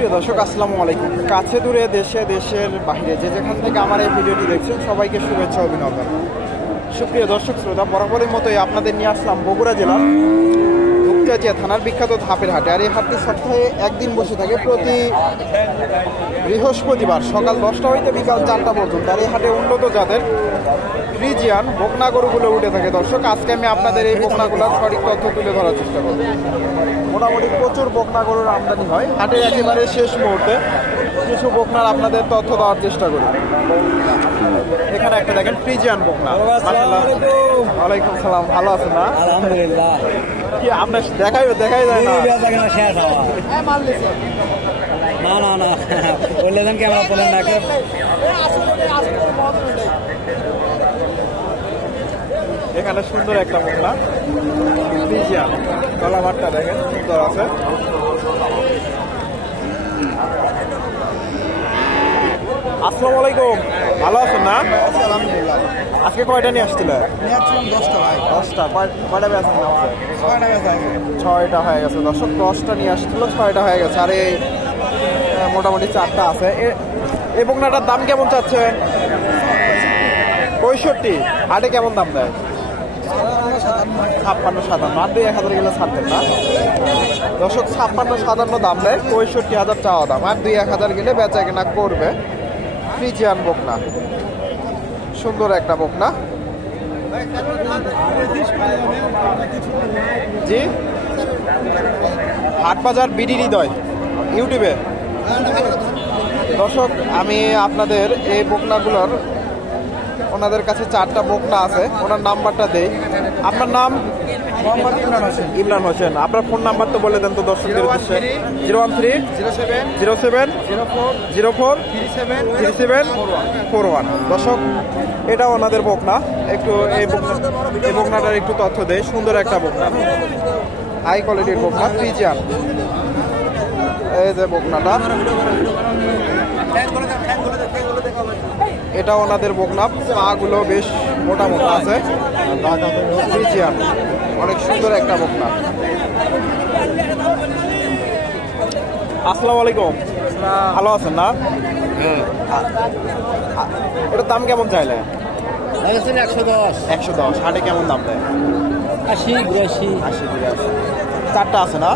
সুপ্রিয় দর্শক, আসসালামু আলাইকুম। কাছে দূরে দেশে দেশের বাইরে যে যেখান থেকে আমার এই ভিডিওটি দেখছেন সবাইকে শুভেচ্ছা অভিনন্দন। সুপ্রিয় দর্শক শ্রোতা, বরাবরের মতোই আপনাদের নিয়ে আসলাম বগুড়া জেলার দুপচাচিয়া থানার বিখ্যাত ধাপের হাটে। আর এই হাটটি সপ্তাহে একদিন বসে থাকে, প্রতি বৃহস্পতিবার সকাল 10টা হইতে বিকাল 4টা পর্যন্ত। আর এই হাটে উন্নত জাতের ফ্রিজিয়ান বকনা গরুগুলো উঠে থাকে। দর্শক, আজকে আমি আপনাদের এই বকনাগুলোর সঠিক তথ্য তুলে ধরার চেষ্টা করব। মোটামুটি প্রচুর বকনা গরুর আমদানি হয় হাটের একেবারে শেষ মুহূর্তে। কিছু বকনার আপনাদের তথ্য দেওয়ার চেষ্টা করি। এখানে একটা দেখেন ফ্রিজিয়ান বকনা। ওয়ালাইকুম সালাম, ভালো আছেন না? আলহামদুলিল্লাহ। কি আপনার দেখাই যায় না? না না না, বললেন ক্যামেরা তোলেন না। এখানে সুন্দর একটা বকনা ফ্রিজিয়ান, গলামারটা দেখেন সুন্দর আছে। আসসালামু আলাইকুম, ভালো আছেন না? আলহামদুলিল্লাহ। আজকে কয়টা নিয়ে আসছিলেন? 10টা ভাই। 10টা। কয়টা বেচেন? 6টা বেচা গেছে। 6টা হয়ে গেছে। দর্শক, 10টা নিয়ে আসছিল, 6টা হয়ে গেছে। আর এই মোটামুটি 4টা আছে। এই বকনাটার দাম কেমন চাচ্ছেন? 65। হাটে কেমন দাম দেয়? 56-57। আর 2-1000 গেলে ছাড়তেন না? দর্শক, 56-57 দাম দেয়, 65,000 চাওয়া দাম। আর 2-1000 গেলে বেচা কেনা করবে। ফ্রিজিয়ান বকনা, সুন্দর একটা বকনা। জি, হাট বাজার বিডি হৃদয় ইউটিউবে। দর্শক, আমি আপনাদের এই বকনাগুলোর, ওনাদের কাছে 4টা বকনা আছে, ওনার নাম্বারটা দেই। আপনার নাম? মোহাম্মদ ইমরান হোসেন। আপনার ফোন নাম্বার তো বলে দেন তো দর্শকদের উদ্দেশ্যে। 013-07-04-3741। দর্শক, এটা ওনাদের বকনা। একটু এই বকনাটার একটু তথ্য দেয়। সুন্দর একটা বকনা, হাই কোয়ালিটির বকনা, ফ্রিজিয়ান। এই যে বকনাটা, এটা ওনাদের বকনা। পাগুলো বেশ মোটা মোটা আছে। ফ্রিজিয়ান, অনেক সুন্দর একটা বকনা। আসসালামু আলাইকুম, ভালো আছেন না? এটার দাম কেমন চাইলে? 110। হাটে কেমন দাম দেয়? 80-82। 80-82। 4টা আছে না?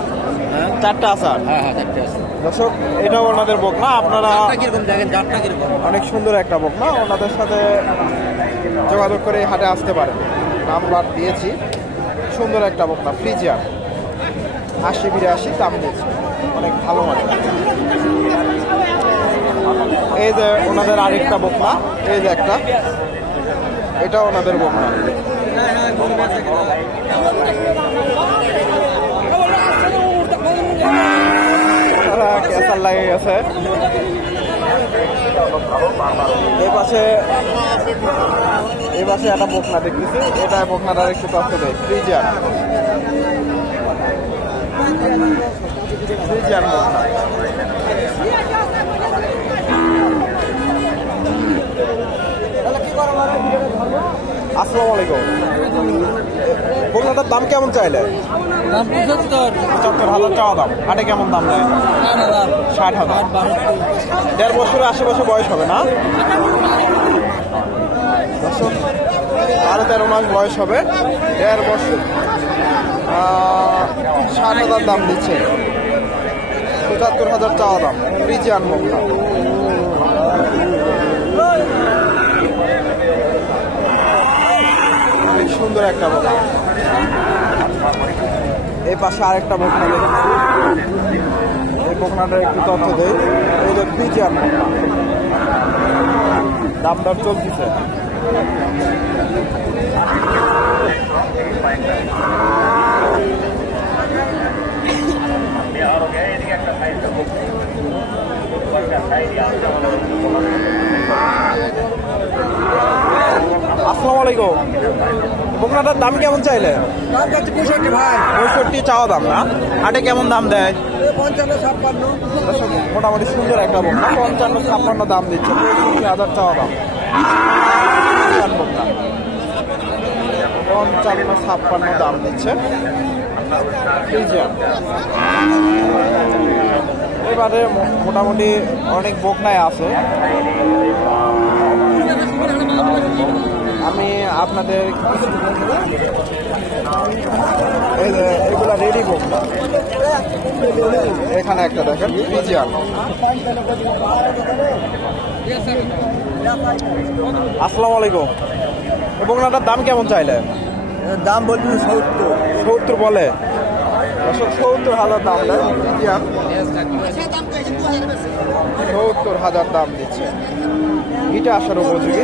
4টা আছে। আর হ্যাঁ, 4টা আছে। দর্শক, এটাও ওনাদের বকনা। আপনারা কিরকম দেখেন, জাতটা কিরকম? অনেক সুন্দর একটা বকনা, ওনাদের সাথে যোগাযোগ করে হাটে আসতে পারেন। নাম্বার দিয়েছি। সুন্দর একটা বকনা ফ্রিজিয়ান, 80-82 দাম দিয়েছি, অনেক ভালো মানে। এই যে ওনাদের আরেকটা বকনা, এই যে একটা, এটা ওনাদের বকনা। ক্যাসার লাগে গেছে। এই পাশে একটা বকনা দেখতেছি, এটা বকনাটার একটু তথ্য দেয়। ফ্রিজিয়ান বকনা। আসসালামু আলাইকুম। বকনাটার দাম কেমন চাইলে? 75,000 চাওয়া দাম। হাটে কেমন দাম দেয়? 60,000। 1.5 বছরের আশেপাশে বয়স হবে না? 13.5 মাস বয়স হবে। 1.5 বছর। 60,000 দাম দিচ্ছে। 75,000 চাওয়া দাম। ফ্রিজিয়ান বকনা, সুন্দর একটা বকনা। এই পাশে আরেকটা বকনা দেখেছি, এই বকনাটার একটু তথ্য দেয়। এই যে ফ্রিজিয়ান বকনা, দাম দর চলতেছে। আসসালামু আলাইকুম। বকনাটার দাম কেমন চাইলে? 65 ভাই। 65 চাওয়া দাম না? হাটে কেমন দাম দেয়? 55-56। মোটামুটি সুন্দর একটা বকনা, 55-56 দাম দিচ্ছে। 65,000 চাওয়া দাম। 55-56 দাম দিচ্ছে। এবারে মোটামুটি অনেক বকনায় আছে। আমি আপনাদের এগুলা রেডি বকনা, এখানে একটা দেখেন ফ্রিজিয়ান। আসসালামু আলাইকুম। এই বকনাটার দাম কেমন চাইলে? দাম বলছি 70। 70 বলে? 70,000 দাম দেয় ফ্রিজিয়ান, 70,000 দাম দিচ্ছে। এটা আসার উপযোগী।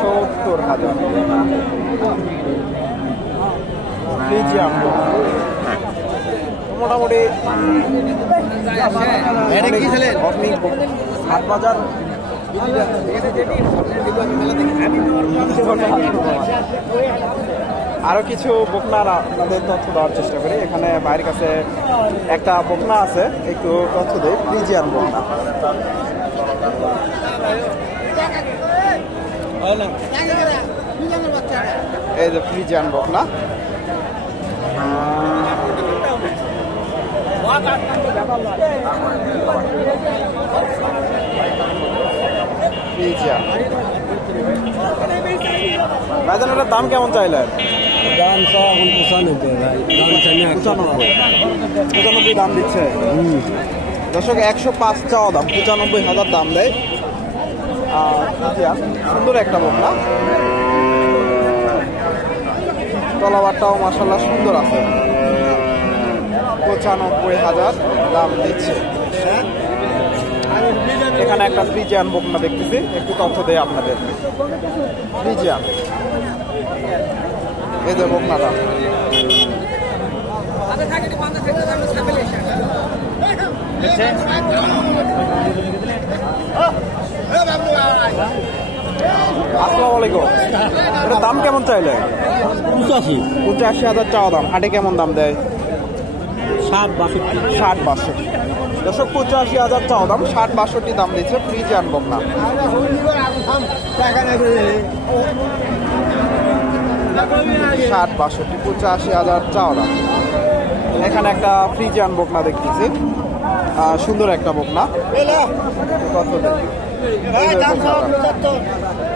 70,000 ফ্রিজিয়ান মোটামুটি। আপনি হাট বাজার আরো কিছু বকনার আপনাদের তথ্য দেওয়ার চেষ্টা করি। এখানে ভাইয়ের কাছে একটা বকনা আছে, একটু তথ্য দেই। ফ্রিজিয়ান বকনা, এই যে ফ্রিজিয়ান বকনা। ভাইজান এটার দাম কেমন চাইলেন? দাম সব এখন 95 ভাই, দাম চাই না 95 দাম দিচ্ছে। দর্শক 105 চাওয়া দাম, 95,000 দাম দেয়। সুন্দর একটা বকনা, তলাবারটাও মাশাআল্লাহ সুন্দর আছে। 95,000 দাম দিচ্ছে। এখানে একটা ফ্রিজিয়ান বকনা দেখতেছি, একটু তথ্য দেয় আপনাদের। ফ্রিজিয়ান, এই যে বকনাটা, আসসালামু আলাইকুম। এটার দাম কেমন চাইলে? 85,000 চাওয়া দাম। হাটে কেমন দাম দেয়? 60-62। দর্শক 85,000 চাওয়া দাম, 60-62 দাম দিচ্ছে ফ্রিজিয়ান বকনা। 60-62, 85,000 চাওয়া দাম। এখানে একটা ফ্রিজিয়ান বকনা দেখতেছি, সুন্দর একটা বকনা।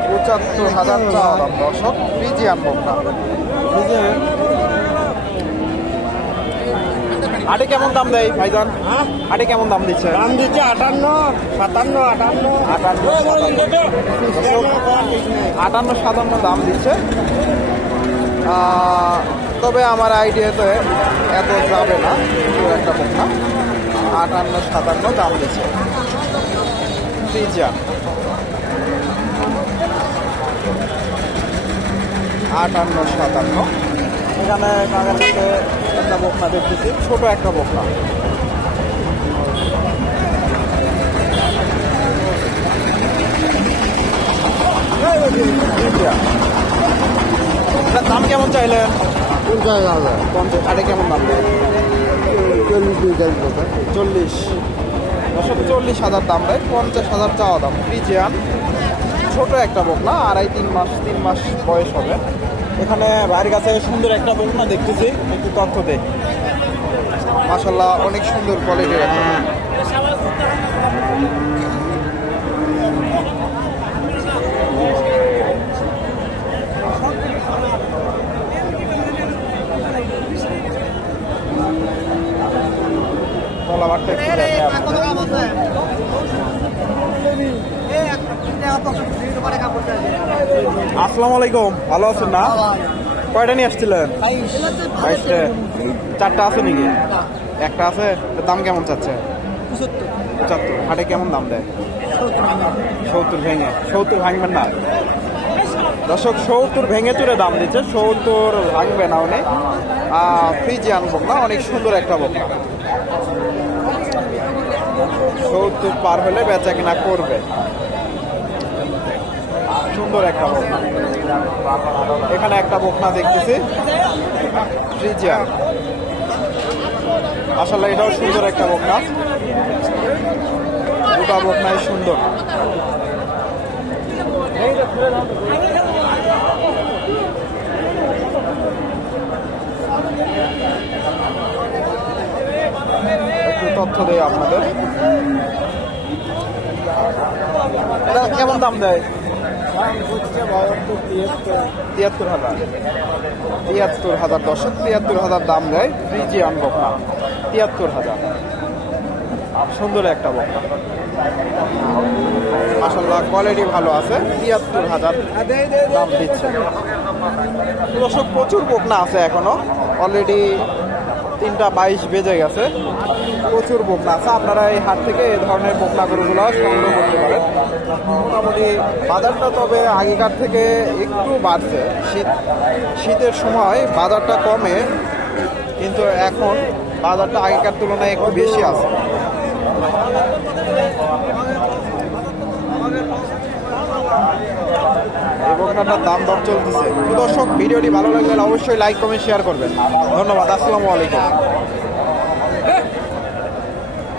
75,000 চাওয়া দাম দর্শক, ফ্রিজিয়ান বকনা। হাটে কেমন দাম দেয় ভাইজান? হাটে কেমন দাম দিচ্ছে? দাম দিচ্ছে 58, 57, 58-57 দাম দিচ্ছে। তবে আমার আইডিয়াতে এত যাবে না, একটা বকনা 58-57 দাম দিচ্ছে ফ্রিজিয়ান। 58-57। এখানে কাকার কাছে একটা বকনা দেখতেছি, ছোট একটা বকনা। এটার দাম কেমন চাইলে? 50,000। হাটে কেমন দাম দেয়? 40। 40,000 দাম দেয়, 50,000 চাওয়া দাম। ফ্রিজিয়ান, ছোট একটা বকনা, 2.5-3 মাস বয়স হবে। এখানে ভাইয়ের কাছে সুন্দর একটা বকনা দেখতেছি, একটু তথ্য দেয়। মাশাআল্লাহ অনেক সুন্দর কোয়ালিটির আছে। তলাবারটা একটু দেখে আসসালামু আলাইকুম, ভালো আছেন না? কয়টা নিয়ে আসছিলেন? 22টা। 4টা আছে নাকি? একটা আছে। দাম কেমন চাচ্ছে? 75। হাটে কেমন দাম দেয়? 70 ভেঙে। 70 ভাঙবেন না দর্শক, 70 ভেঙে চুরে দাম দিচ্ছে, 70 ভাঙবে না উনি। ফ্রিজিয়ান বকনা, অনেক সুন্দর একটা বকনা। 70 পার হলে বেচা কিনা করবে। সুন্দর একটা বকনা। এখানে একটা বকনা দেখতেছি ফ্রিজিয়ান, আসলে এটাও সুন্দর একটা বকনা। দুটা বকনাই সুন্দর। তথ্য দেয় আপনাদের। এটা কেমন দাম দেয়? ৭৩,০০০ দর্শক, ৭৩,০০০ দাম দেয় ফ্রিজিয়ান বকনা। ৭৩,০০০, সুন্দর একটা বকনা, মাশাআল্লাহ কোয়ালিটি ভালো আছে। ৭৩,০০০ দাম দিচ্ছে দর্শক। প্রচুর বকনা আছে এখনো, অলরেডি ৩:২২ বেজে গেছে। প্রচুর বকনা আছে, আপনারা এই হাট থেকে এই ধরনের বকনা গরুগুলো সংগ্রহ করতে পারেন। মোটামুটি বাজারটা তবে আগেকার থেকে একটু বাড়ছে। শীতের সময় বাজারটা কমে, কিন্তু এখন বাজারটা আগেকার তুলনায় একটু বেশি আছে। এই বকনাটার দাম দর চলতেছে। দর্শক, ভিডিওটি ভালো লাগলে অবশ্যই লাইক কমেন্ট শেয়ার করবেন। ধন্যবাদ, আসসালামু আলাইকুম।